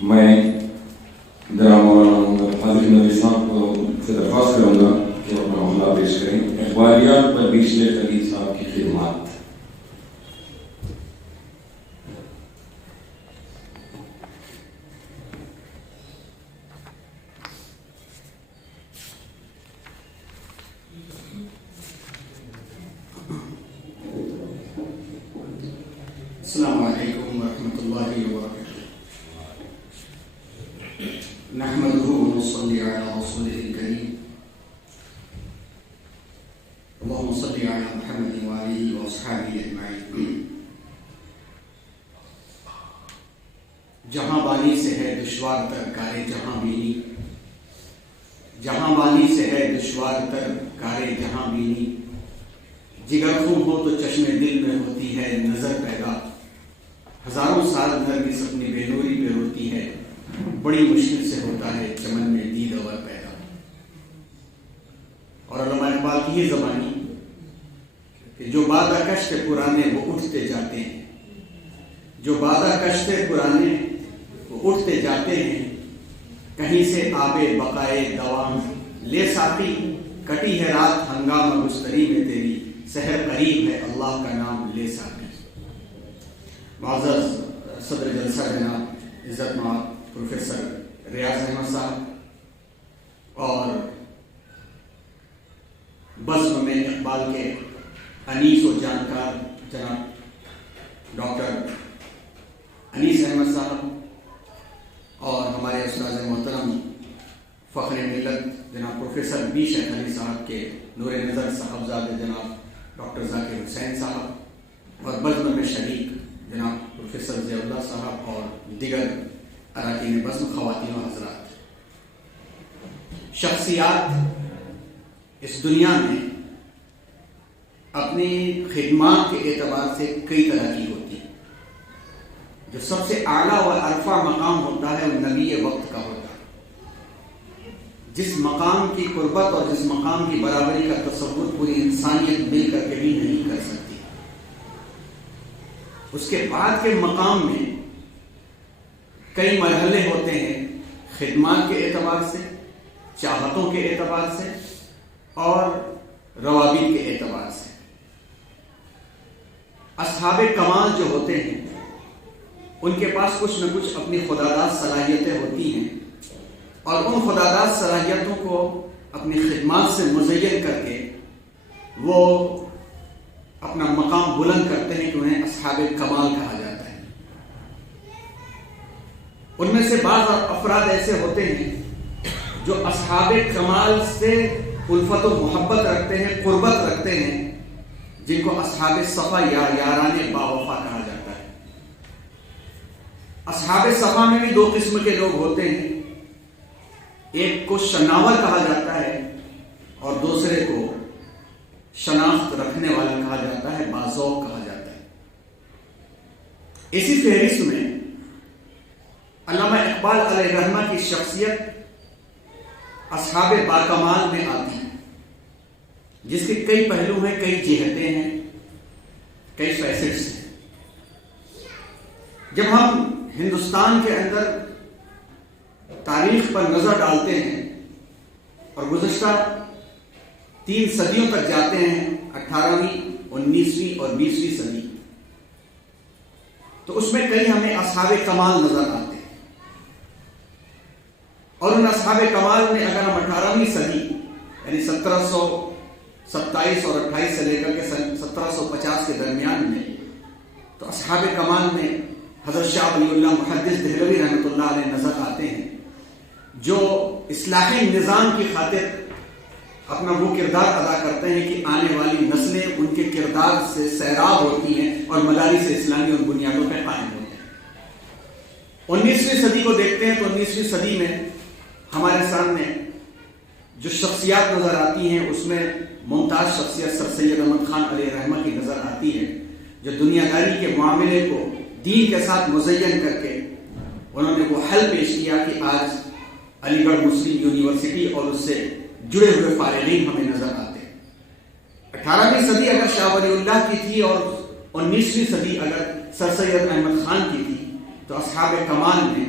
میں جناب مولانا محمد حاضر نبی صاحب کو سے درخواست کروں گا کہ اپنا حوصلہ پیش کریں. اخباریات پر بیچلے تقی صاحب کی خدمات. السلام علیکم ورحمۃ اللہ وبرکاتہ. نحمده ونصلي على رسوله الكريم. اللهم صل على محمد وآله وأصحابه أجمعين. جہاں بانی سے ہے دشوار تر کارے جہاں بینی، جہاں بانی سے ہے دشوار تر کارے جہاں بینی. جگر خون ہو تو چشم دل میں ہوتی ہے نظر پیدا. ہزاروں سال نرگس اپنی بے نوری پہ ہوتی ہے، بڑی مشکل سے ہوتا ہے چمن میں دید اور پیدا. اور علامہ اقبال کی یہ زبانی کہ جو بادہ کشت پرانے وہ اٹھتے جاتے ہیں، جو بادہ کشت پرانے وہ اٹھتے جاتے ہیں. کہیں سے آب بقائے دوام لے ساقی، کٹی ہے رات ہنگامہ گستری میں تیری، سحر قریب ہے اللہ کا نام لے ساقی. معزز صدر جلسہ جناب عزت مآب پروفیسر ریاض احمد صاحب اور بزم میں اقبال کے انیس و جانکار جناب ڈاکٹر انیس احمد صاحب اور ہمارے استاد محترم فخر ملت جناب پروفیسر بی شیخ علی صاحب کے نور نظر صاحبزادے جناب ڈاکٹر ذاکر حسین صاحب اور بزم میں شریک جناب پروفیسر ضیاء اللہ صاحب اور دیگر اراکین بزم، خواتین و حضرات. شخصیات اس دنیا میں اپنی خدمات کے اعتبار سے کئی طرح کی ہوتی ہیں. جو سب سے اعلیٰ و ارفع مقام ہوتا ہے وہ نبی وقت کا ہوتا ہے. جس مقام کی قربت اور جس مقام کی برابری کا تصور پوری انسانیت مل کر کے بھی نہیں کر سکتی. اس کے بعد کے مقام میں کئی مرحلے ہوتے ہیں، خدمات کے اعتبار سے، چاہتوں کے اعتبار سے اور روابط کے اعتبار سے. اصحاب کمال جو ہوتے ہیں ان کے پاس کچھ نہ کچھ اپنی خداداد صلاحیتیں ہوتی ہیں اور ان خداداد صلاحیتوں کو اپنی خدمات سے مزین کر کے وہ اپنا مقام بلند کرتے ہیں کہ انہیں اصحاب کمال کہا جاتا ہے. ان میں سے بعض افراد ایسے ہوتے ہیں جو اصحاب کمال سے الفت و محبت رکھتے ہیں، قربت رکھتے ہیں، جن کو اصحاب صفا یا یاران باوفا کہا جاتا ہے. اصحاب صفا میں بھی دو قسم کے لوگ ہوتے ہیں. ایک کو شناور کہا جاتا ہے اور دوسرے کو شناخت رکھنے والا کہا جاتا ہے، باذوق کہا جاتا ہے. اسی فہرست میں علامہ اقبال علیہ الرحمہ کی شخصیت اصحاب باکمال میں آتی ہے، جس کے کئی پہلو ہیں، کئی جہتیں ہیں، کئی فیسٹس ہیں. جب ہم ہندوستان کے اندر تاریخ پر نظر ڈالتے ہیں اور گزشتہ 3 صدیوں تک جاتے ہیں، 18ویں، 19ویں اور 20ویں صدی، تو اس میں کئی ہمیں اصحاب کمال نظر آتے ہیں. اور ان اصحاب کمال میں اگر ہم 18ویں صدی یعنی 1727 اور 28 سے لے کر کے 1750 کے درمیان میں، تو اصحاب کمال میں حضرت شاہ ولی اللہ محدث دہلوی رحمۃ اللہ علیہ نظر آتے ہیں، جو اصلاحی نظام کی خاطر اپنا وہ کردار ادا کرتے ہیں کہ آنے والی نسلیں ان کے کردار سے سیراب ہوتی ہیں اور مدارس اسلامی اور بنیادوں پہ قائم ہوتے ہیں. 19ویں صدی کو دیکھتے ہیں تو 19ویں صدی میں ہمارے سامنے جو شخصیات نظر آتی ہیں اس میں ممتاز شخصیت سر سید احمد خان علیہ الرحمہ کی نظر آتی ہے، جو دنیا داری کے معاملے کو دین کے ساتھ مزین کر کے انہوں نے وہ حل پیش کیا کہ آج علی گڑھ مسلم یونیورسٹی اور اس سے جڑے ہوئے فارغین ہمیں نظر آتے ہیں. 18ویں صدی اگر شاہ ولی اللہ کی تھی اور 19ویں صدی اگر سر سید احمد خان کی تھی، تو اصحاب کمال میں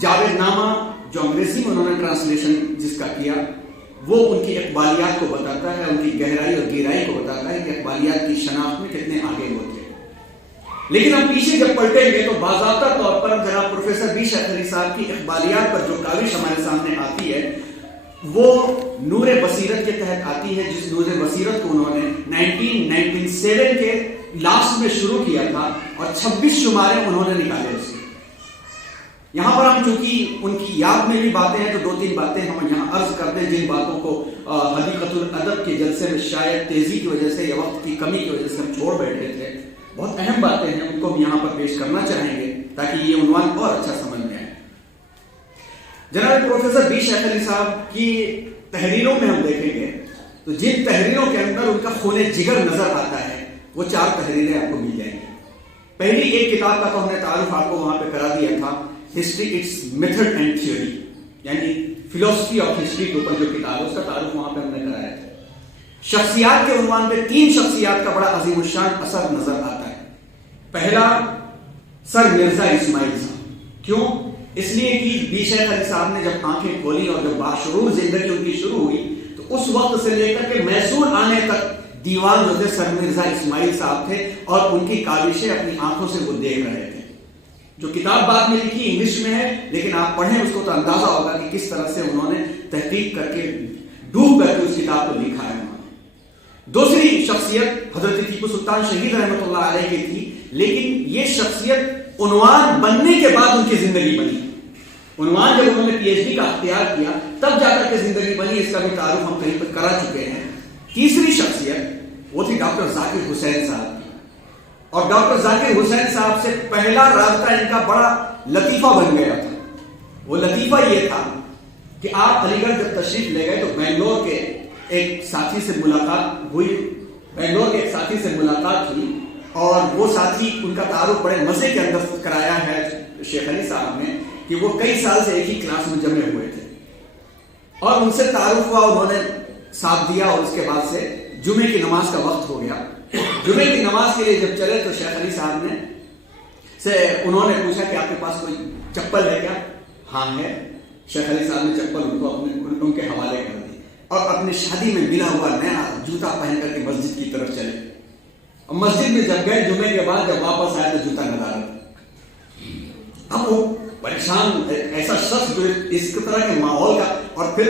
جاوید نامہ جو انگریزی میں انہوں نے ٹرانسلیشن جس کا کیا، وہ ان کی اقبالیات کو بتاتا ہے، ان کی گہرائی اور گہرائی کو بتاتا ہے کہ اقبالیات کی شناخت میں کتنے آگے ہوتے ہیں۔ لیکن ہم پیچھے جب پلٹیں گے تو باضابطہ طور پر جناب پروفیسر بی شیخ علی صاحب کی اقبالیات پر جو کاوش ہمارے سامنے آتی ہے وہ نور بصیرت کے تحت آتی ہے، جس نور بصیرت کو انہوں نے 1997 کے لاسٹ میں شروع کیا تھا اور 26 شمارے انہوں نے نکالے اس کے۔ یہاں پر ہم چونکہ ان کی یاد میں بھی باتیں ہیں تو 2-3 باتیں ہم یہاں عرض کر دیں، جن باتوں کو حدیقۃ الادب کے جلسے میں شاید تیزی کی وجہ سے یا وقت کی کمی کی وجہ سے ہم چھوڑ بیٹھے تھے۔ بہت اہم باتیں ہیں، ان کو ہم یہاں پر پیش کرنا چاہیں گے تاکہ یہ عنوان اور اچھا سمجھ میں آئے۔ جناب پروفیسر بی شیخ علی صاحب کی تحریروں میں ہم دیکھیں گے تو جن تحریروں کے اندر ان کا خون جگر نظر آتا ہے وہ 4 تحریریں آپ کو مل جائیں گی۔ پہلی ایک کتاب کا تو ہم نے تعارف آپ کو وہاں پہ کرا دیا تھا، history its method and theory, یعنی فلسفی آف ہسٹری کے اوپر جو کتاب ہے اس کا تعارف وہاں پہ ہم نے کرایا تھا۔ شخصیات کے عنوان پہ 3 شخصیات کا بڑا عظیم الشان اثر نظر آتا ہے۔ پہلا سر مرزا اسماعیل صاحب، کیوں؟ اس لیے کہ بی شیخ علی صاحب نے جب آنکھیں کھولی اور جب باشعور زندگی ان کی شروع ہوئی تو اس وقت سے لے کر کے میسور آنے تک دیوان جو تھے سر مرزا اسماعیل صاحب تھے اور ان کی کاوشیں اپنی آنکھوں سے وہ دیکھ رہے تھے۔ جو کتاب بعد میں لکھی انگلش میں ہے لیکن آپ پڑھیں اس کو تو اندازہ ہوگا کہ کس طرح سے انہوں نے تحقیق کر کے ڈوب کر کے اس کتاب کو لکھا ہے۔ دوسری شخصیت حضرت ٹیپو سلطان شہید رحمۃ اللہ علیہ کی تھی، لیکن یہ شخصیت عنوان بننے کے بعد ان کی زندگی بنی۔ عنوان جب انہوں نے پی ایچ ڈی کا اختیار کیا تب جا کر کے زندگی بنی، اس کا بھی تعارف ہم کہیں پر کرا چکے ہیں۔ تیسری شخصیت وہ تھی ڈاکٹر ذاکر حسین صاحب کی، اور ڈاکٹر ذاکر حسین صاحب سے پہلا رابطہ ان کا بڑا لطیفہ بن گیا تھا۔ وہ لطیفہ یہ تھا کہ آپ علی گڑھ جب تشریف لے گئے تو بنگلور کے ایک ساتھی سے ملاقات ہوئی، اور وہ ساتھی ان کا تعارف بڑے مزے کے اندر کرایا ہے شیخ علی صاحب نے کہ وہ کئی سال سے ایک ہی کلاس میں جمے ہوئے تھے، اور ان سے تعارف ہوا، انہوں نے ساتھ دیا، اور اس کے بعد سے جمعے کی نماز کا وقت ہو گیا۔ جمعے کی نماز کے لیے جب چلے تو شیخ علی صاحب نے انہوں نے پوچھا کہ آپ کے پاس کوئی چپل ہے کیا؟ ہاں ہے۔ شیخ علی صاحب نے چپل ان کو ان کے حوالے کر دی اور اپنی شادی میں ملا ہوا نیا جوتا پہن کر کے مسجد کی طرف چلے، اور مسجد میں جب گئے جمعے کے بعد جب واپس آئے تو جوتا نظر آیا۔ اب وہ پریشان، ایسا شخص جو اس طرح کے ماحول کا، اور پھر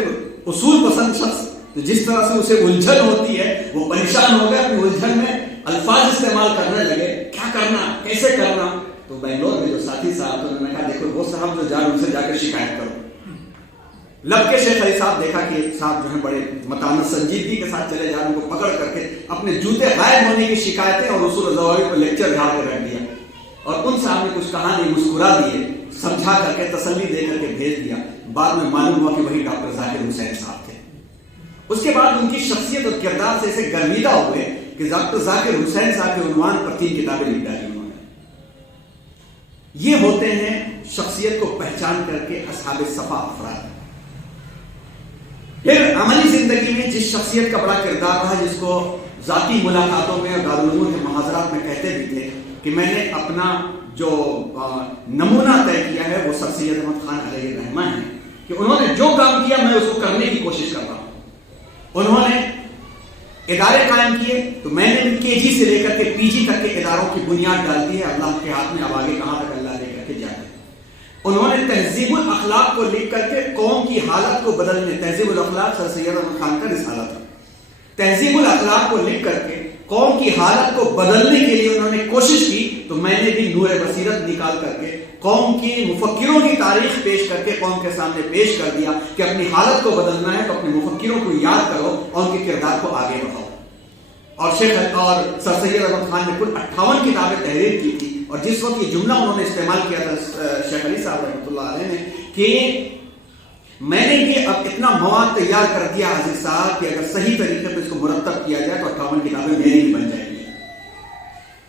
اصول پسند شخص تو جس طرح سے اسے الجھن ہوتی ہے وہ پریشان ہو گئے، اپنی الجھن میں الفاظ استعمال کرنے لگے، کیا کرنا، کیسے کرنا۔ تو بنگلور میں جو ساتھی صاحب تو انہوں نے کہا دیکھو وہ صاحب جو جا رہے ان سے جا کر شکایت کرو۔ لب کے شیخ علی صاحب دیکھا کہ صاحب جو ہے بڑے متانت سنجیدگی کے ساتھ چلے جا رہے، ان کو پکڑ کر کے اپنے جوتے غائب ہونے کی شکایتیں اور اصول و ضوابط کو لیکچر جھاڑ کے رکھ دیا، اور ان صاحب نے کچھ کہا نہیں، مسکرا دیے، سمجھا کر کے تسلی دے کر کے بھیج دیا۔ بعد میں معلوم ہوا کہ وہی ڈاکٹر ذاکر حسین صاحب تھے۔ اس کے بعد ان کی شخصیت اور کردار سے ایسے گرمیدہ ہوئے کہ ڈاکٹر ذاکر حسین صاحب کے عنوان پر 3 کتابیں لکھ ڈالی انہوں نے۔ یہ ہوتے ہیں شخصیت کو پہچان کر کے اصحاب صفا افراد۔ پھر عملی زندگی میں جس شخصیت کا بڑا کردار رہا، جس کو ذاتی ملاقاتوں میں اور دارالعلوم کے محاضرات میں کہتے بھی تھے کہ میں نے اپنا جو نمونہ طے کیا ہے وہ سر سید احمد خان علیہ الرحمہ ہے، کہ انہوں نے جو کام کیا میں اس کو کرنے کی کوشش کر رہا ہوں۔ انہوں نے ادارے قائم کیے تو میں نے بھی کے جی سے لے کر کے پی جی تک کے اداروں کی بنیاد ڈال دی ہے، اللہ کے ہاتھ میں اب آگے کہاں تک اللہ لے کر کے جاتا ہے۔ انہوں نے تہذیب الاخلاق کو لکھ کر کے قوم کی حالت کو بدلنے، تہذیب الاخلاق سر سید احمد خان کا رسالہ تھا، تہذیب الاخلاق کو لکھ کر کے قوم کی حالت کو بدلنے کے لیے انہوں نے کوشش کی، تو میں نے بھی نور بصیرت نکال کر کے قوم کی مفکروں کی تاریخ پیش کر کے قوم کے سامنے پیش کر دیا کہ اپنی حالت کو بدلنا ہے تو اپنے مفکروں کو یاد کرو اور ان کے کردار کو آگے بڑھاؤ۔ اور سر سید احمد خان نے کل 58 کتابیں تحریر کی تھی، اور جس وقت یہ جملہ انہوں نے استعمال کیا تھا شیخ علی صاحب رحمۃ اللہ علیہ نے کہ میں نے یہ اب اتنا مواد تیار کر دیا عزیز صاحب کہ اگر صحیح طریقے پہ اس کو مرتب کیا جائے تو 58 کتابیں میری بھی بن جائیں گی۔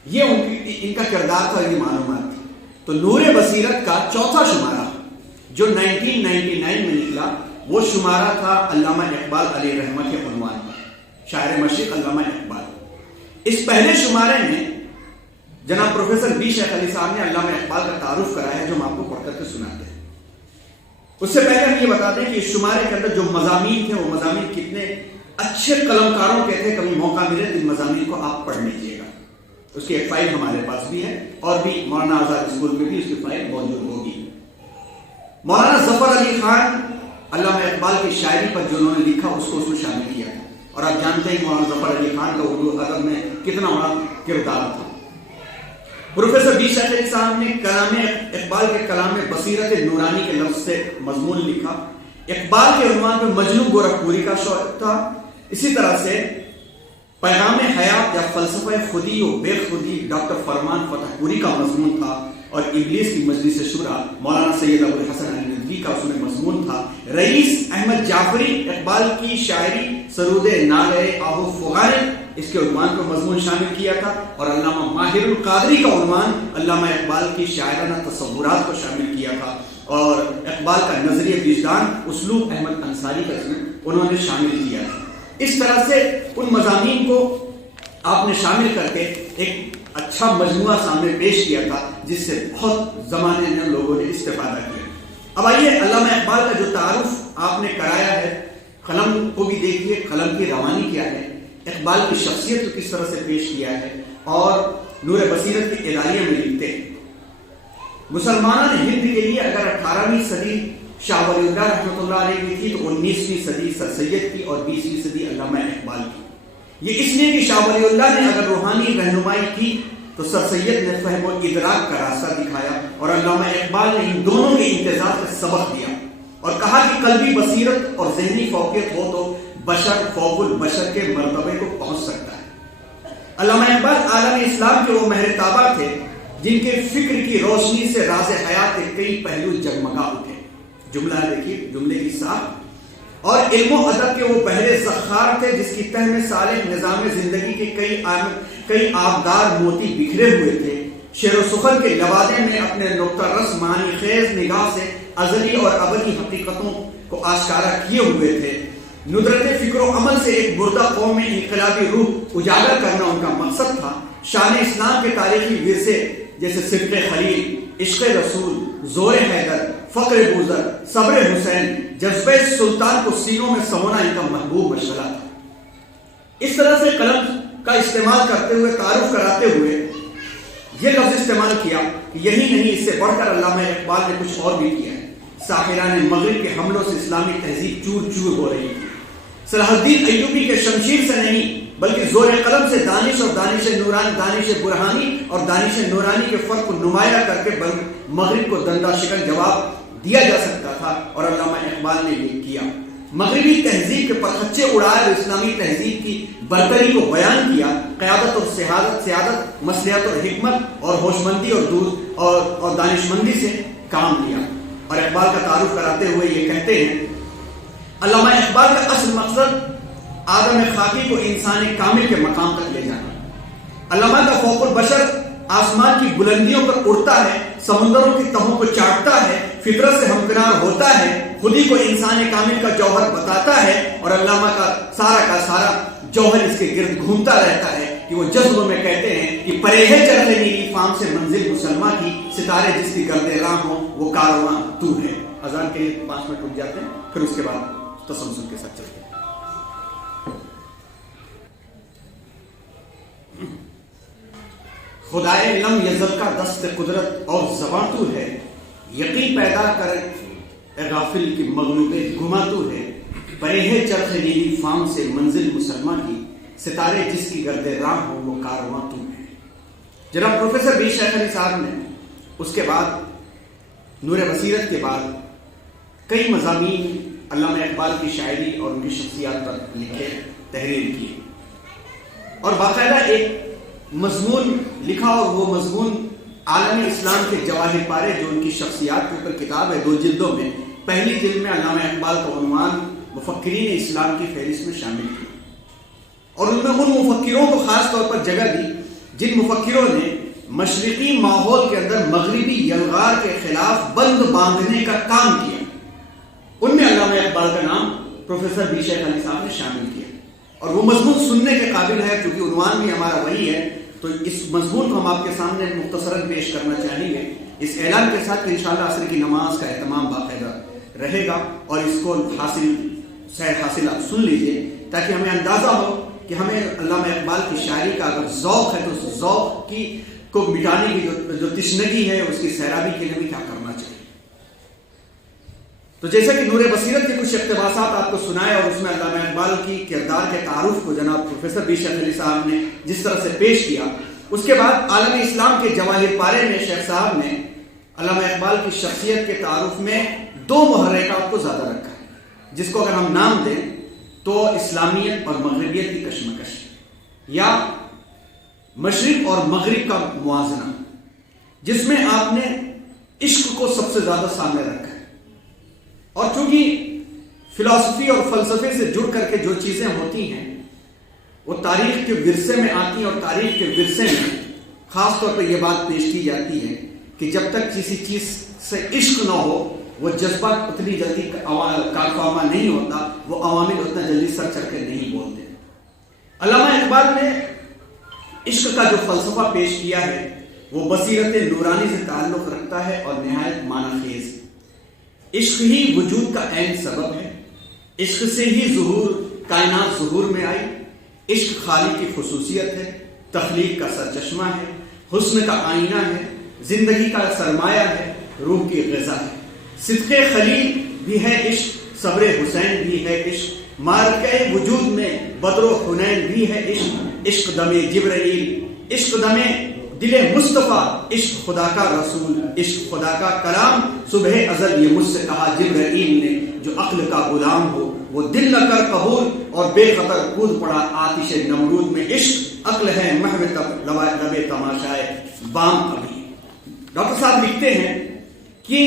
یہ ان کا کردار تھا، یہ معلومات تھی۔ تو نور بصیرت کا 4تھا شمارہ جو 1999 میں نکلا، وہ شمارہ تھا علامہ اقبال علیہ الرحمہ کے عنوان پر، شاعر مشرق علامہ اقبال۔ اس پہلے شمارے میں جناب پروفیسر بی شیخ علی صاحب نے علامہ اقبال کا تعارف کرایا ہے، جو ہم آپ کو پڑھ کر کے سناتے ہیں۔ اس سے پہلے ہم یہ بتا دیں کہ اس شمارے کے اندر جو مضامین تھے وہ مضامین کتنے اچھے قلمکاروں کے تھے. کبھی موقع ملے تو ان مضامین کو آپ پڑھ لیجیے گا. اس کی ایک فائل ہمارے پاس بھی ہے اور بھی مولانا آزاد اسکول میں بھی اس کی فائل موجود ہوگی. مولانا ظفر علی خان علامہ اقبال کی شاعری پر جو انہوں نے لکھا اس کو شامل کیا. اور آپ جانتے ہیں مولانا ظفر علی خان کا اردو ادب میں کتنا بڑا کردار تھا. پروفیسر بی شیخ علی صاحب نے کلام اقبال کے کلام بصیرت نورانی کے لفظ سے مضمون لکھا. اقبال کے عنوان پہ مجنو گورکھپوری کا شعر تھا. اسی طرح سے پیغام حیات یا فلسفہ خودی و بے خودی ڈاکٹر فرمان فتح پوری کا مضمون تھا. اور ابلیس کی مجلس شورا مولانا سید ابو الحسن علی ندوی کا اس میں مضمون تھا. رئیس احمد جعفری اقبال کی شاعری سرود نالے آہو فغانے اس کے عنوان کو مضمون شامل کیا تھا. اور علامہ ماہر القادری کا عنوان علامہ اقبال کی شاعرانہ تصورات کو شامل کیا تھا. اور اقبال کا نظریہ وجدان اسلوب احمد انصاری کا اس میں انہوں نے شامل کیا تھا. اس طرح سے ان مضامین کو آپ نے شامل کر کے ایک اچھا مجموعہ سامنے پیش کیا تھا جس سے بہت زمانے میں لوگوں نے استفادہ کیا. اب آئیے علامہ اقبال کا جو تعارف آپ نے کرایا ہے, قلم کو بھی دیکھیے, قلم کی روانی کیا ہے, اقبال کی شخصیت کو کس طرح سے پیش کیا ہے. اور نور بصیرت کے اداریہ میں لکھتے ہیں مسلمانان ہند کے لیے اگر 18ویں صدی شاہ ولی اللہ رحمۃ اللہ علیہ کی تھی تو 19ویں صدی سر سید کی اور 20ویں صدی علامہ اقبال کی. یہ اس لیے کہ شاہ ولی اللہ نے اگر روحانی رہنمائی کی تو سر سید نے فہم و ادراک کا راستہ دکھایا اور علامہ اقبال نے ان دونوں کے امتزاج کا سبق دیا اور کہا کہ قلبی بصیرت اور ذہنی فوقیت ہو تو بشر فوق البشر کے مرتبے کو پہنچ سکتا ہے. علامہ اقبال عالم اسلام کے وہ مہر طابع تھے جن کے فکر کی روشنی سے راز حیات کے کئی پہلو جگمگا اٹھے. جملہ دیکھیے, جملے کی ساخت. اور علم و ادب کے وہ بحر زخار تھے جس کی تہ میں صالح نظام زندگی کے کئی آبدار موتی بکھرے ہوئے تھے. شعر و سخن کے لوادے میں اپنے نقطہ رس معنی خیز نگاہ سے ازلی اور ابدی حقیقتوں کو آشکارا کیے ہوئے تھے. ندرت فکر و عمل سے ایک مردہ قوم میں انقلابی روح اجاگر کرنا ان کا مقصد تھا. شان اسلام کے تاریخی ورثے جیسے صدق خلیل, عشق رسول, زور حیدر, فقر بوزر, صبر حسین, جذبہ سلطان کو سینوں میں سمونا ان کا محبوب مشغلہ تھا. اس طرح سے قلم کا استعمال کرتے ہوئے, تعارف کراتے ہوئے یہ لفظ استعمال کیا کہ یہی نہیں, اس سے بڑھ کر علامہ اقبال نے کچھ اور بھی کیا ہے. ساحران مغرب کے حملوں سے اسلامی تہذیب چور چور ہو رہی تھی. صلاح الدین ایوبی کے شمشیر سے نہیں بلکہ زور قلم سے دانش اور دانش نورانی, دانش برہانی اور دانش نورانی کے فرق کو نمایاں کر کے مغرب کو دندہ شکن جواب دیا جا سکتا تھا. اور علامہ اقبال نے یہ کیا. مغربی تہذیب کے پرخچے اڑائے اور اسلامی تہذیب کی برتری کو بیان کیا. قیادت اور سیادت, مصلحت اور حکمت اور ہوشمندی اور دور اور دانشمندی سے کام لیا. اور اقبال کا تعارف کراتے ہوئے یہ کہتے ہیں علامہ اقبال کا اصل مقصد آدم خاکی کو انسان کامل کے مقام تک لے جانا. علامہ کا فوق البشر آسمان کی بلندیوں پر اڑتا ہے, سمندروں کی تہوں کو چاٹتا ہے, فطرت سے ہمکنار ہوتا ہے, خودی کو انسان کامل کا جوہر بتاتا ہے. اور علامہ کا سارا جوہر اس کے گرد گھومتا رہتا ہے کہ وہ جذبوں میں کہتے ہیں کہ پریہ چرخے نیلی فام سے منزل مسلمہ کی, ستارے جس کی گرد راہ ہو وہ کارواں تو ہے. اذان کے 5 منٹ رک جاتے ہیں, پھر اس کے بعد تسلسل کے ساتھ چلتے ہیں. خدائے لم یزل کا دست قدرت اور زباں تو ہے, یقین پیدا کر غافل کی مغلوب گما تو ہے. پریہ چرخ نیلی فام سے منزل مسلمہ کی, ستارے جس کی گرد راہ ہو وہ کارواں تو ہے. جناب پروفیسر بی شیخ علی صاحب نے اس کے بعد نور بصیرت کے بعد کئی مضامین علامہ اقبال کی شاعری اور ان کی شخصیات پر لکھے, تحریر کی اور باقاعدہ ایک مضمون لکھا. اور وہ مضمون عالم اسلام کے جواہر پارے جو ان کی شخصیات کے اوپر کتاب ہے 2 جلدوں میں. پہلی جلد میں علامہ اقبال کا عنوان مفکرین اسلام کی فہرست میں شامل کی اور ان میں ان مفکروں کو خاص طور پر جگہ دی جن مفکروں نے مشرقی ماحول کے اندر مغربی یلغار کے خلاف بند باندھنے کا کام کیا. ان میں علامہ اقبال کا نام پروفیسر بی شیخ علی صاحب نے شامل کیا. اور وہ مضمون سننے کے قابل ہے کیونکہ عنوان بھی ہمارا وہی ہے. تو اس مضمون کو ہم آپ کے سامنے مختصراً پیش کرنا چاہیں گے اس اعلان کے ساتھ کہ انشاءاللہ عصر کی نماز کا اہتمام باقاعدہ رہے گا اور اس کو سیر حاصل آپ سن لیجئے تاکہ ہمیں اندازہ ہو کہ ہمیں علامہ اقبال کی شاعری کا اگر ذوق ہے تو اس ذوق کو مٹانے کی جو تشنگی ہے اس کی سیرابی کے لیے بھی کیا کرنا چاہیے۔ تو جیسا کہ نور بصیرت کے کچھ اقتباسات آپ کو سنائے اور اس میں علامہ اقبال کی کردار کے تعارف کو جناب پروفیسر بی شیخ علی صاحب نے جس طرح سے پیش کیا، اس کے بعد عالم اسلام کے جواہر پارے میں شیخ صاحب نے علامہ اقبال کی شخصیت کے تعارف میں 2 محرکات کو زیادہ رکھا ہے، جس کو اگر ہم نام دیں تو اسلامیت اور مغربیت کی کشمکش یا مشرق اور مغرب کا موازنہ، جس میں آپ نے عشق کو سب سے زیادہ سامنے رکھا ہے۔ اور چونکہ فلسفی اور فلسفے سے جڑ کر کے جو چیزیں ہوتی ہیں وہ تاریخ کے ورثے میں آتی ہیں، اور تاریخ کے ورثے میں خاص طور پر یہ بات پیش کی جاتی ہے کہ جب تک کسی چیز سے عشق نہ ہو وہ جذبہ اتنی جلدی کارفامہ نہیں ہوتا، وہ عوامل اتنا جلدی سر چڑھ کے نہیں بولتے۔ علامہ اقبال نے عشق کا جو فلسفہ پیش کیا ہے وہ بصیرت نورانی سے تعلق رکھتا ہے اور نہایت معنی خیز ہے۔ عشق ہی وجود کا عین سبب ہے، عشق سے ہی کائنات ظہور میں آئی، عشق خالق کی خصوصیت ہے، تخلیق کا سرچشمہ ہے، حسن کا آئینہ ہے، زندگی کا سرمایہ ہے، روح کی غذا ہے۔ صدق خلیل بھی ہے عشق، صبر حسین بھی ہے عشق، مارکہ وجود میں بدر و حنین بھی ہے عشق، عشق دم جبرائیل، عشق دم دل مصطفیٰ، عشق خدا کا رسول، عشق خدا کا کلام، صبح ازل یہ مجھ سے کہا جبرائیل نے، جو عقل کا غلام ہو وہ دل نہ کر قبول، اور بے خطر کود پڑا آتش نمرود میں، عشق عقل ہے محو لب تماشائے بام ابھی۔ ڈاکٹر صاحب لکھتے ہیں کہ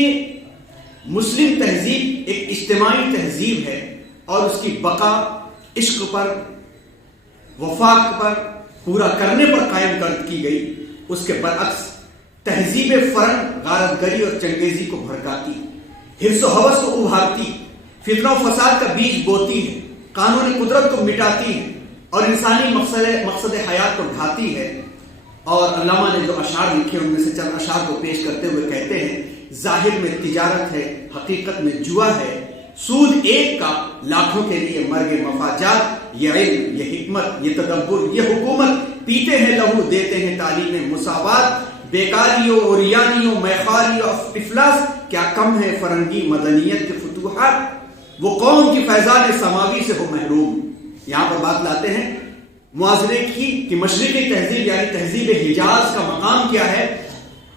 مسلم تہذیب ایک اجتماعی تہذیب ہے اور اس کی بقا عشق پر، وفاق پر، پورا کرنے پر قائم کی گئی۔ اس کے برعکس تہذیب فرنگ غارت گری اور چنگیزی کو بھڑکاتی، حرص و ہوس کو ابھارتی، فتنہ و فساد کا بیج بوتی ہے، قانون قدرت کو مٹاتی ہے اور انسانی مقصد حیات کو ڈھاتی ہے۔ اور علامہ نے جو اشعار لکھے ان میں سے چند اشعار کو پیش کرتے ہوئے کہتے ہیں، ظاہر میں تجارت ہے، حقیقت میں جوا ہے، سود ایک کا لاکھوں کے لیے مرگ مفاجات، یہ علم، یہ حکمت، یہ تدبر، یہ حکومت، پیتے ہیں لہو دیتے ہیں تعلیم مساوات، بیکاریوں اوریانیوں میخاریوں افلاس، کیا کم ہے فرنگی مدنیت کے فتوحات، وہ قوم کی فیضان سماوی سے ہو محروم۔ یہاں پر بات لاتے ہیں معاذرے کی کہ مشرقی تہذیب یعنی تہذیب حجاز کا مقام کیا ہے،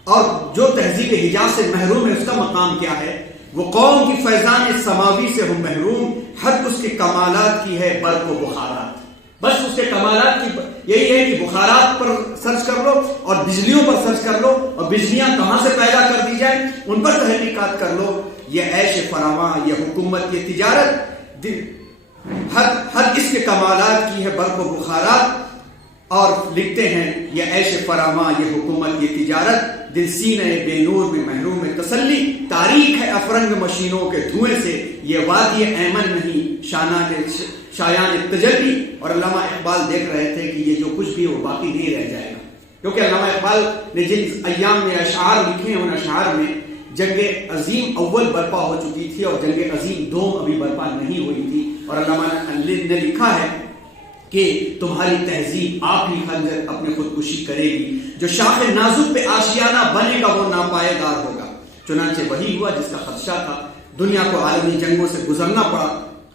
اور جو تہذیب حجاز سے محروم ہے اس کا مقام کیا ہے۔ وہ قوم کی فیضان سماوی سے ہو محروم، حد اس کے کمالات کی ہے برق و بخارات۔ بس اس کے کمالات کی یہی ہے کہ بخارات پر سرچ کر لو اور بجلیوں پر سرچ کر لو، اور بجلیاں کہاں سے پیدا کر دی جائیں ان پر تحقیقات کر لو۔ یہ عیش فراواں، یہ حکومت، یہ تجارت، حد اس کے کمالات کی ہے برق و بخارات۔ اور لکھتے ہیں یہ عیش فراواں، یہ حکومت، یہ تجارت، دل سینے بے نور میں محروم ہے تسلی، تاریخ ہے افرنگ مشینوں کے دھوئیں سے، یہ وادی ایمن نہیں شایان تجلی۔ اور علامہ اقبال دیکھ رہے تھے کہ یہ جو کچھ بھی وہ باقی نہیں رہ جائے گا، کیونکہ علامہ اقبال نے جن ایام میں اشعار لکھے ہیں ان اشعار میں جنگ عظیم اول برپا ہو چکی تھی اور جنگ عظیم دوم ابھی برپا نہیں ہوئی تھی، اور علامہ نے لکھا ہے کہ تمہاری تہذیب آپ ہی خنجر اپنے خودکشی کرے گی، جو شاخ نازک پہ آشیانہ بنے گا وہ ناپائیدار ہوگا۔ چنانچہ وہی ہوا جس کا خدشہ تھا، دنیا کو عالمی جنگوں سے گزرنا پڑا،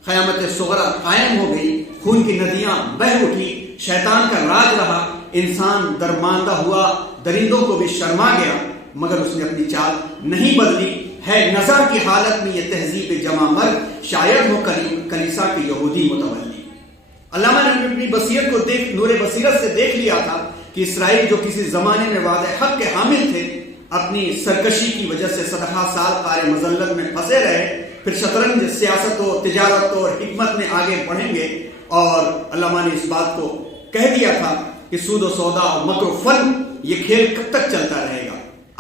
قیامت صغریٰ قائم ہو گئی، خون کی ندیاں بہہ اٹھی، شیطان کا راج رہا، انسان درماندہ ہوا، درندوں کو بھی شرما گیا، مگر اس نے اپنی چال نہیں بدلی، ہے نزع کی حالت میں یہ تہذیب جمع مرگ، شاید ہو کلیسا کے یہودی متولی۔ علامہ نے اپنی بصیرت کو نور بصیرت سے دیکھ لیا تھا کہ اسرائیل جو کسی زمانے میں وعدہ حق کے حامل تھے، اپنی سرکشی کی وجہ سے صدہا سال قعر مذلت میں پھنسے رہے، پھر شطرنج سیاست و تجارت اور حکمت میں آگے بڑھیں گے۔ اور علامہ نے اس بات کو کہہ دیا تھا کہ سود و سودا اور مکر و فن یہ کھیل کب تک چلتا رہے گا،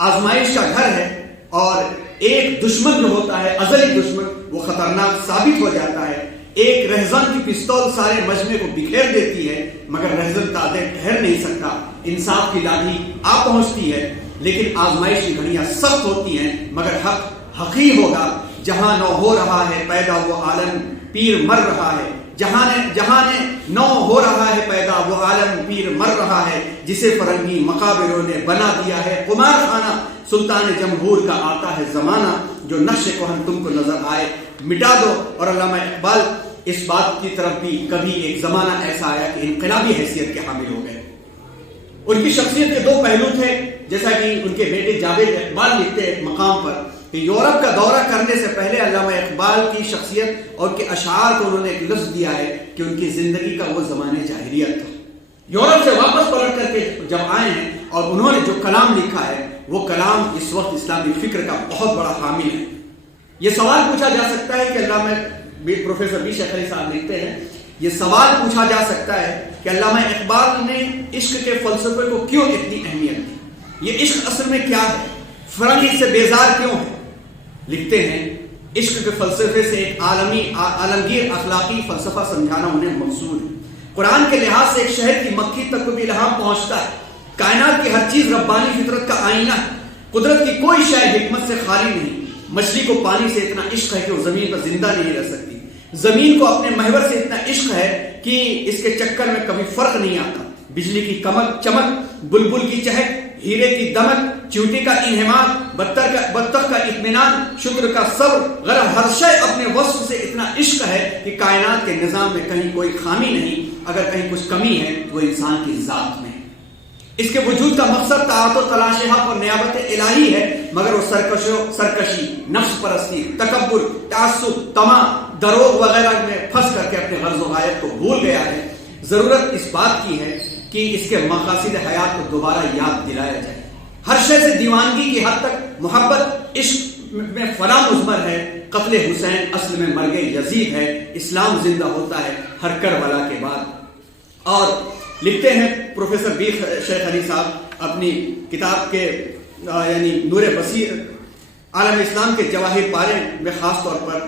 آزمائش کا گھر ہے، اور ایک دشمن جو ہوتا ہے ازلی دشمن وہ خطرناک ثابت ہو جاتا ہے۔ ایک رہزن کی پستول سارے مجمع کو بکھیر دیتی ہے، مگر رہزن تازے ٹھہر نہیں سکتا، انصاف کی لاٹھی آ پہنچتی ہے، لیکن آزمائش کی گھڑیاں سخت ہوتی ہیں، مگر حق حقیق ہوگا۔ جہاں نو ہو رہا ہے پیدا وہ عالم پیر مر رہا ہے، جہاں نو ہو رہا ہے پیدا وہ عالم پیر مر رہا ہے، جسے فرنگی مقابروں نے بنا دیا ہے قمار خانہ، سلطان جمہور کا آتا ہے زمانہ، جو نقش کہن تم کو نظر آئے مٹا دو۔ اور علامہ اقبال اس بات کی طرف بھی کبھی ایک زمانہ ایسا آیا کہ انقلابی حیثیت کے حامل ہو گئے۔ ان کی شخصیت کے دو پہلو تھے، جیسا کہ ان کے بیٹے جاوید اقبال لکھتے ہیں ایک مقام پر کہ یورپ کا دورہ کرنے سے پہلے علامہ اقبال کی شخصیت اور کے اشعار کو انہوں نے ایک لفظ دیا ہے کہ ان کی زندگی کا وہ زمانے جاہلیت تھا۔ یورپ سے واپس پلٹ کر کے جب آئے ہیں اور انہوں نے جو کلام لکھا ہے وہ کلام اس وقت اسلامی فکر کا بہت بڑا حامل ہے۔ یہ سوال پوچھا جا سکتا ہے کہ علامہ پروفیسر بی شیخ علی صاحب لکھتے ہیں، یہ سوال پوچھا جا سکتا ہے کہ علامہ اقبال نے عشق کے فلسفے کو کیوں اتنی اہمیت دی؟ یہ عشق اصل میں کیا ہے؟ فرنگ اس سے بیزار کیوں ہے؟ لکھتے ہیں عشق کے فلسفے سے ایک عالمگیر اخلاقی فلسفہ سمجھانا انہیں مقصود ہے۔ قرآن کے لحاظ سے ایک شہد کی مکھی تک کو بھی الہام پہنچتا ہے۔ کائنات کی ہر چیز ربانی فطرت کا آئینہ ہے۔ قدرت کی کوئی شے حکمت سے خالی نہیں۔ مچھلی کو پانی سے اتنا عشق ہے کہ وہ زمین پر زندہ نہیں رہ سکتی۔ زمین کو اپنے محور سے اتنا عشق ہے کہ اس کے چکر میں کبھی فرق نہیں آتا۔ بجلی کی چمک، بلبل کی چہک، ہیرے کی دمک، چیونٹی کا انہمام، بطخ کا اطمینان، شکر کا صبر، غرض ہر شے اپنے وصف سے اتنا عشق ہے کہ کائنات کے نظام میں کہیں کوئی خامی نہیں۔ اگر کہیں کچھ کمی ہے تو وہ انسان کی ذات میں ہے۔ اس کے وجود کا مقصد طاعت و تلاش حق اور نیابت الہی ہے، مگر وہ سرکشی، نفس پرستی، تکبر، تعصب، طمع، دروغ وغیرہ میں پھنس کر کے اپنے غرض و غایت کو بھول گیا ہے۔ ضرورت اس بات کی ہے کہ اس کے مقاصد حیات کو دوبارہ یاد دلایا جائے۔ ہر شے سے دیوانگی کی حد تک محبت عشق میں فنا مضمر ہے۔ قتل حسین اصل میں مرگ یزید ہے۔ اسلام زندہ ہوتا ہے ہر کربلا کے بعد۔ اور لکھتے ہیں پروفیسر بی شیخ علی صاحب اپنی کتاب کے یعنی نور بصیر عالم اسلام کے جواہر پارے میں خاص طور پر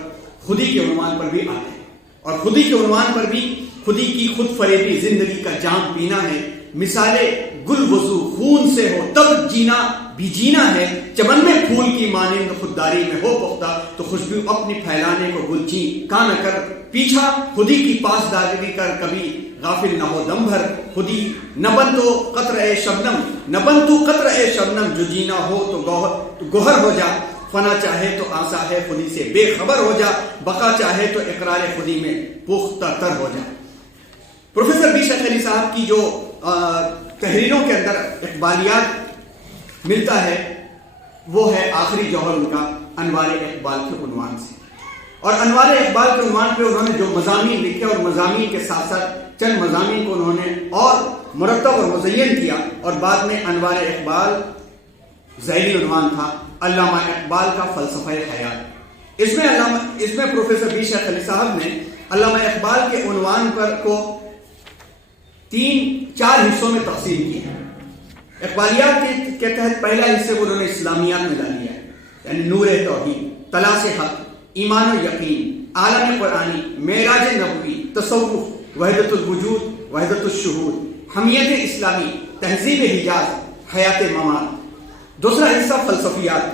خودی کے عنوان پر بھی آتے ہیں، اور خودی کے عنوان پر بھی خودی کی خود فریبی زندگی کا جام پینا ہے۔ مثالے گل وضو خون سے ہو تب جینا بھی جینا ہے، چمن میں پھول کی مانند خودداری میں ہو پختہ، تو خوشبو اپنی پھیلانے کو گلچی کا نہ کر پیچھا، خودی کی پاسداری کر کبھی غافل نہ ہو دم بھر، خودی نہ بن تو قطرہ شبنم، جو جینا ہو تو گوہر ہو جا، فنا چاہے تو آسا ہے خودی سے بے خبر ہو جا، بقا چاہے تو اقرار خودی میں پختہ تر ہو جا۔ پروفیسر بی شیخ علی صاحب کی جو تحریروں کے اندر اقبالیات ملتا ہے وہ ہے آخری جوہر ان کا انوار اقبال کے عنوان سے، اور انوار اقبال کے عنوان پہ انہوں نے جو مضامین لکھے اور مضامین کے ساتھ ساتھ چند مضامین کو انہوں نے اور مرتب اور مزین کیا، اور بعد میں انوار اقبال ذیلی عنوان تھا علامہ اقبال کا فلسفہ حیات۔ اس میں پروفیسر بی شیخ علی صاحب نے علامہ اقبال کے عنوان پر کو 3-4 حصوں میں تقسیم کی ہے۔ اقبالیات کے تحت پہلا حصے کو انہوں نے اسلامیات میں ڈال دیا ہے، یعنی نور توحید، تلاش حق، ایمان و یقین، عالم قرآنی، معراج نبوی، تصوف، وحدت الوجود، وحدت الشہود، حمیت اسلامی، تہذیب حجاز، حیات ممات۔ دوسرا حصہ فلسفیات،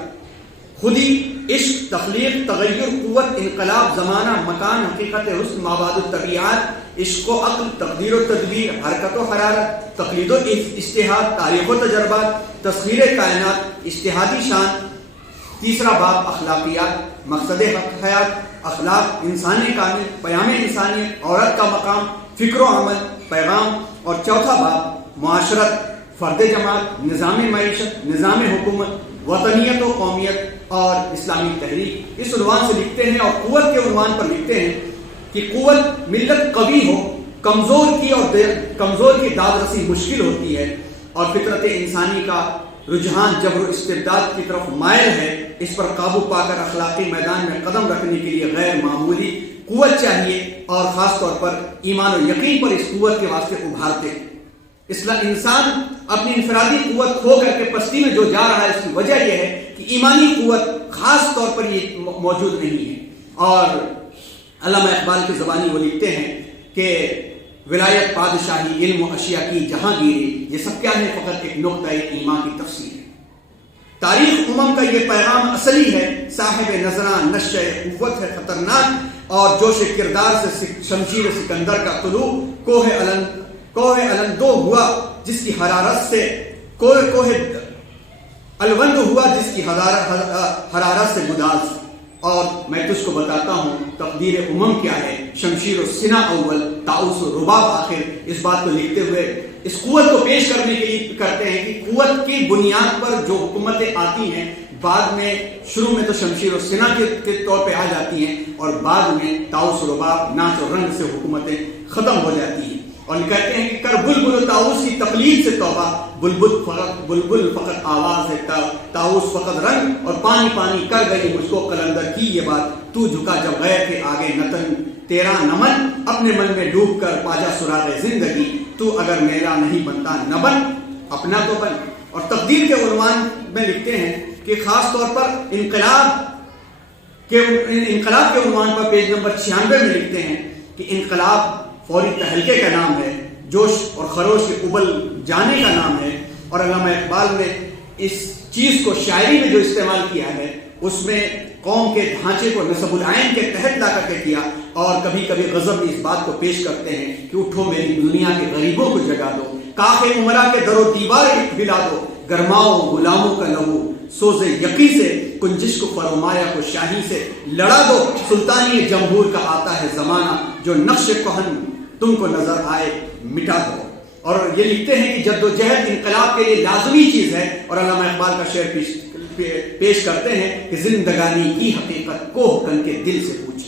خودی، عشق، تخلیق، تغیر، قوت، انقلاب، زمانہ، مکان، حقیقت حسن، مابعد الطبیعات، عشق و عقل، تقدیر و تدبیر، حرکت و حرارت، تقلید و اجتہاد، تاریخ و تجربات، تسخیر کائنات، اجتہادی شان۔ تیسرا باب اخلاقیات، مقصد حق حیات، اخلاق، انسانی کامل، پیام انسانیت، عورت کا مقام، فکر و عمل، پیغام۔ اور چوتھا باب معاشرت، فرد جماعت، نظام معیشت، نظام حکومت، وطنیت و قومیت اور اسلامی تحریک۔ اس عنوان سے لکھتے ہیں، اور قوت کے عنوان پر لکھتے ہیں کہ قوت ملت قوی ہو، کمزور کی داد رسی مشکل ہوتی ہے، اور فطرت انسانی کا رجحان جبر و استبداد کی طرف مائل ہے، اس پر قابو پا کر اخلاقی میدان میں قدم رکھنے کے لیے غیر معمولی قوت چاہیے، اور خاص طور پر ایمان و یقین پر اس قوت کے واسطے ابھارتے ہیں۔ انسان اپنی انفرادی قوت کھو کر کے پستی میں جو جا رہا ہے، اس کی وجہ یہ ہے کہ ایمانی قوت خاص طور پر یہ موجود نہیں ہے۔ اور علامہ اقبال کی زبانی وہ لکھتے ہیں کہ ولایت، پادشاہی، علم و اشیاء کی جہاں گیری، یہ سب کیا ہے؟ فقط ایک نقطہ ایمان کی تفسیر ہے۔ تاریخ امم کا یہ پیغام اصلی ہے، صاحب نظراں نشہ قوت ہے خطرناک، اور جوش کردار سے شمشیر سکندر کا طلوع، کوہ الندو ہوا جس کی حرارت سے کوہ الوند ہوا جس کی حرارت سے گداز۔ اور میں تجھ کو بتاتا ہوں تقدیر امم کیا ہے، شمشیر و سنا اول، طاؤس و رباب آخر۔ اس بات کو لکھتے ہوئے اس قوت کو پیش کرنے کے لیے کرتے ہیں کہ قوت کی بنیاد پر جو حکومتیں آتی ہیں بعد میں، شروع میں تو شمشیر و سنا کے طور پہ آ جاتی ہیں، اور بعد میں طاؤس و رباب، ناچ و رنگ سے حکومتیں ختم ہو جاتی ہیں۔ اور کہتے ہیں کہ کر بلبل و طاؤس کی تقلید سے توبہ، بلبل فقط آواز ہے، طاؤس فقط رنگ، اور پانی پانی کر گئی مجھ کو قلندر کی یہ بات، تو جھکا جب غیر کے آگے نتن تیرا نمن، اپنے من میں ڈوب کر پاجا سراغ زندگی، تو اگر میرا نہیں بنتا نہ بن اپنا تو بن۔ اور تقدیر کے عنوان میں لکھتے ہیں کہ خاص طور پر انقلاب کے عنوان پر پیج نمبر 96 میں لکھتے ہیں کہ انقلاب فوری تہلکے کا نام ہے، جوش اور خروش کے ابل جانے کا نام ہے۔ اور علامہ اقبال نے اس چیز کو شاعری میں جو استعمال کیا ہے اس میں قوم کے ڈھانچے کو نصب العین کے تحت لا کر کے کیا، اور کبھی کبھی غضب میں اس بات کو پیش کرتے ہیں کہ اٹھو میری دنیا کے غریبوں کو جگا دو، کاخ عمرہ کے در و دیوار ہلا دو، گرماؤ غلاموں کا لہو سوز یقی سے، کنجش کو فرمایا کو شاہی سے لڑا دو، سلطانی جمہور کا آتا ہے زمانہ، جو نقش کہن تم کو نظر آئے مٹا دو۔ اور یہ لکھتے ہیں کہ جدوجہد انقلاب کے لیے لازمی چیز ہے، اور علامہ اقبال کا شعر پیش کرتے ہیں کہ زندگانی کی حقیقت کوہ کن کے دل سے پوچھ،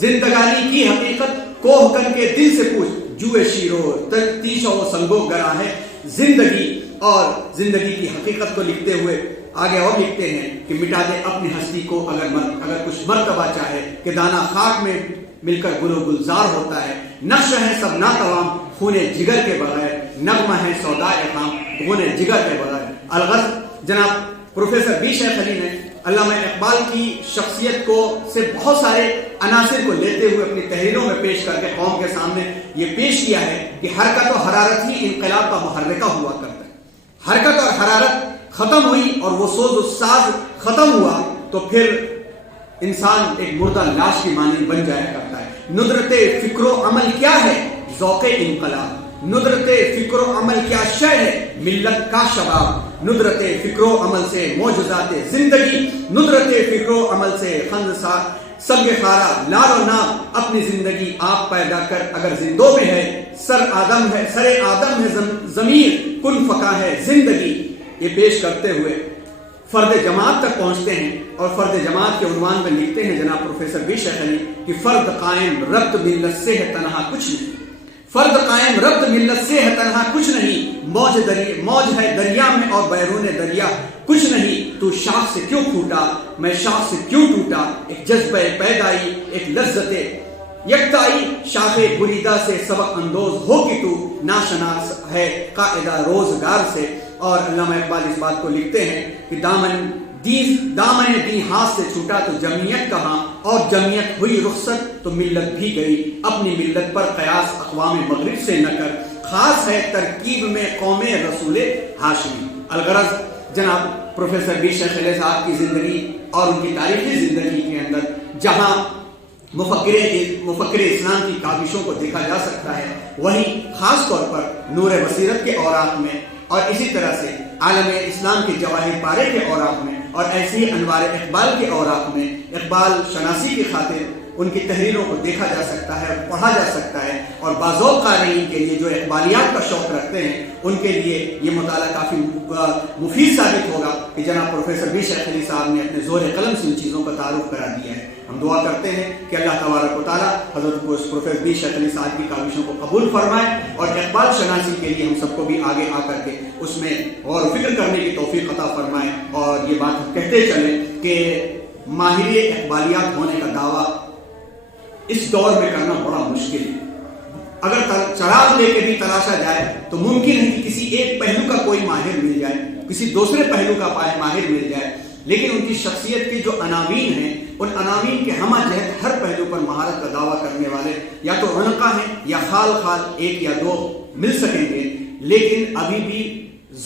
زندگانی کی حقیقت کوہ کن کے دل سے پوچھ، جوئے شیرو تیشو و سنگو گرا ہے زندگی۔ اور زندگی کی حقیقت کو لکھتے ہوئے آگے اور لکھتے ہیں کہ مٹا دے اپنی ہستی کو اگر کچھ مرتبہ چاہے، کہ دانا خاک میں مل کر گل و گلزار ہوتا ہے، نقش ہے سب ناتوام خون جگر کے بغیر، نغمہ ہے سودائے خام خون جگر کے بغیر۔ الغرض جناب پروفیسر بی شیخ علی نے علامہ اقبال کی شخصیت کو سے بہت سارے عناصر کو لیتے ہوئے اپنی تحریروں میں پیش کر کے قوم کے سامنے یہ پیش کیا ہے کہ حرکت و حرارت ہی انقلاب کا محرکہ ہوا کرتا ہے۔ حرکت اور حرارت ختم ہوئی اور وہ سوز و ساز ختم ہوا تو پھر انسان ایک مردہ لاش کی مانند بن جایا کرتا ہے۔ ندرت فکر و عمل کیا ہے؟ ذوق انقلاب۔ ندرت فکر و عمل کیا شے ہے؟ ملت کا شباب۔ ندرت فکر و عمل سے معجزات زندگی، ندرت فکر و عمل سے سنگ خارا لال و نام، اپنی زندگی آپ پیدا کر اگر زندوں میں ہے، سر آدم ہے ضمیر، کن فقا ہے زندگی۔ یہ پیش کرتے ہوئے فرد جماعت تک پہنچتے ہیں، اور فرد جماعت کے عنوان میں لکھتے ہیں جناب پروفیسر بی شیخ علی کہ فرد قائم ربط ملت سے ہے تنہا کچھ نہیں، فرد قائم ربط ملت سے ہے تنہا کچھ نہیں، موج ہے دریا میں اور بیرون دریا کچھ نہیں، تو شاخ سے کیوں پھوٹا میں شاخ سے کیوں ٹوٹا، ایک جذبہ پیدائی ایک لذت یکتائی، شاخ بریدہ سے سبق اندوز ہو کہ تو ناشناس ہے قاعدہ روزگار سے۔ اور علامہ اقبال اس بات کو لکھتے ہیں کہ دامن دی ہاتھ سے چھوٹا تو جمعیت کہاں، اور جمعیت ہوئی رخصت تو ملت بھی گئی، اپنی ملت پر قیاس اقوام مغرب سے نہ کر، خاص ہے ترکیب میں قوم رسول ہاشمی۔ الغرض جناب پروفیسر بی شیخ علی صاحب کی زندگی اور ان کی تاریخی زندگی کے اندر جہاں مفکر اسلام کی کاوشوں کو دیکھا جا سکتا ہے، وہیں خاص طور پر نور بصیرت کے اوراق میں، اور اسی طرح سے عالم اسلام کے جواہر پارے کے اوراق میں، اور ایسے ہی انوار اقبال کے اوراق میں اقبال شناسی کی خاطر ان کی تحریروں کو دیکھا جا سکتا ہے، پڑھا جا سکتا ہے، اور بعض قارئین کے لیے جو اقبالیات کا شوق رکھتے ہیں ان کے لیے یہ مطالعہ کافی مفید ثابت ہوگا کہ جناب پروفیسر بی شیخ علی صاحب نے اپنے زور قلم سے ان چیزوں کا تعارف کرا دیا ہے۔ ہم دعا کرتے ہیں کہ اللہ تبارک و تعالیٰ حضرت پروفیسر بی شیخ علی صاحب کی کاوشوں کو قبول فرمائے، اور اقبال شناسی کے لیے ہم سب کو بھی آگے آ کر کے اس میں غور و فکر کرنے کی توفیق عطا فرمائے۔ اور یہ بات کہتے چلیں کہ ماہر اقبالیات ہونے کا دعویٰ اس دور میں کرنا بڑا مشکل ہے۔ اگر چراغ لے کے بھی تلاشا جائے تو ممکن ہے کہ کسی ایک پہلو کا کوئی ماہر مل جائے، کسی دوسرے پہلو کا ماہر مل جائے، لیکن ان کی شخصیت کے جو عناوین ہیں، ان عناوین کے ہمہ جہت ہر پہلو پر مہارت کا دعویٰ کرنے والے یا تو عنقا ہیں یا خال ایک یا دو مل سکیں گے، لیکن ابھی بھی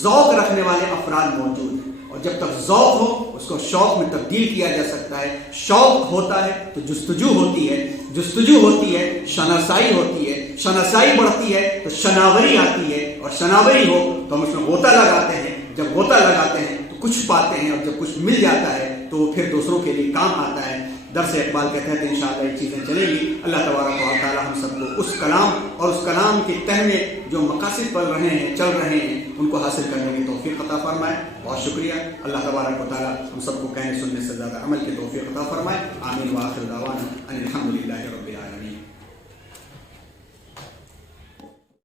ذوق رکھنے والے افراد موجود ہیں۔ اور جب تک ذوق ہو اس کو شوق میں تبدیل کیا جا سکتا ہے. شوق ہوتا ہے تو جستجو ہوتی ہے, جستجو ہوتی ہے شناسائی ہوتی ہے, شناسائی بڑھتی ہے تو شناوری آتی ہے, اور شناوری ہو تو ہم اس میں غوطہ لگاتے ہیں. جب غوطہ لگاتے ہیں تو کچھ پاتے ہیں, اور جب کچھ مل جاتا ہے تو وہ پھر دوسروں کے لیے کام آتا ہے. درس اقبال کے تحت انشاءاللہ یہ چیزیں چلیں گی. اللہ تبارک و تعالی ہم سب کو اس کلام اور اس کلام کے تہ میں جو مقاصد پل رہے ہیں, چل رہے ہیں, ان کو حاصل کرنے کی توفیق عطا فرمائے. بہت شکریہ. اللہ تبارک و تعالی ہم سب کو کہنے سننے سے زیادہ عمل کی توفیق عطا فرمائے. آمین. وآخر دعوانا ان الحمد للہ رب العالمین.